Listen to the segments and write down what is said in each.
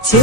Hello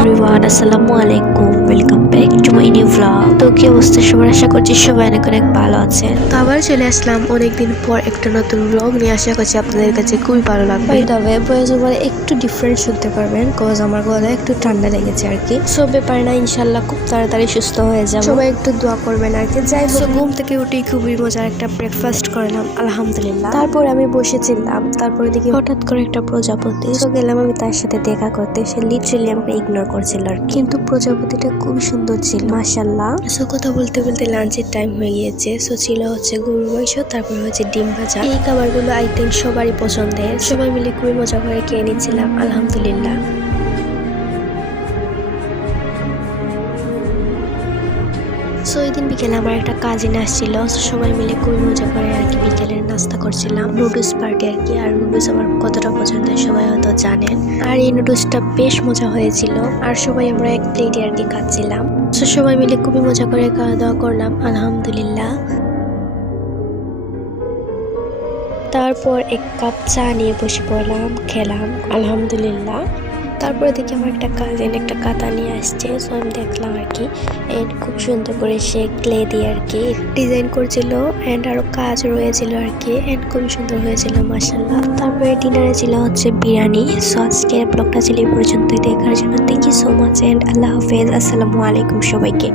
everyone, আসসালামু আলাইকুম। Welcome back to my new vlog. তো কি অবস্থা সবার? আশা করছি সবাই অনেক অনেক ভালো আছেন। তো আবার চলে আসলাম অনেকদিন পর একটা নতুন ভ্লগ নিয়ে। আশা করছি আপনাদের কাছে খুবই ভালো লাগবে। তবে ভয়েস ওভারে একটু ডিফারেন্ট শুনতে পারবেন, কজ আমার গলায় একটু ঠান্ডা লেগেছে আর কি। সো ব্যাপার না, ইনশাল্লাহ খুব তাড়াতাড়ি সুস্থ হয়ে যাবে। সবাই একটু দোয়া করবেন আর কি। যাই হোক, ঘুম থেকে উঠেই খুবই মজার একটা ব্রেকফাস্ট করলাম আলহামদুলিল্লাহ। তারপর আমি বসেছিলাম, তারপরে দেখি হঠাৎ করে একটা প্রজাপতি। তো গেলাম আমি তার সাথে দেখা করতে। সে লিটারালি আমাকে ইগনোর করছিল আর কি। কিন্তু প্রজাপতিটা খুব সুন্দর ছিল মাশাআল্লাহ। সো কথা বলতে বলতে লাঞ্চের টাইম হয়ে গিয়েছে। সো ছিল হচ্ছে গরুর মাংস, তারপর হচ্ছে ডিম ভাজা। এই খাবারগুলো আই থিঙ্ক সবারই পছন্দের। সবাই মিলে খুবই মজা করে খেয়ে নিচ্ছিলাম আলহামদুলিল্লাহ। সো এই দিন বিকেলে আমার একটা কাজিন আসছিল। সবাই মিলে খুবই মজা করে আর কি বিকেলের নাস্তা করছিলাম। নুডলস পার্টি আর কি। আর নুডলস আমার কতটা পছন্দ সবাই হয়তো জানেন। আর এই নুডলসটা বেশ মজা হয়েছিল। আর সবাই আমরা এক প্লেটে আর কি খাচ্ছিলাম। সো সবাই মিলে খুবই মজা করে খাওয়া দাওয়া করলাম আলহামদুলিল্লাহ। তারপর এক কাপ চা নিয়ে বসে পড়লাম, খেলাম আলহামদুলিল্লাহ। তারপরে দেখি আমার একটা কাজিন একটা কাঁথা নিয়ে আসছে। সো আমি দেখলাম আর কি। এন্ড খুব সুন্দর করে সে ক্লে দিয়ে আর কি ডিজাইন করছিল। এন্ড আরো কাজ রয়েছিল আর কি। এন্ড খুবই সুন্দর হয়েছিল মাশাআল্লাহ। তারপরে ডিনারে ছিল হচ্ছে বিরিয়ানি। সো আজকের ব্লগটা ছিল এই পর্যন্তই। দেখার জন্য thank you so much and আল্লাহ হাফেজ। আসসালামু আলাইকুম সবাইকে।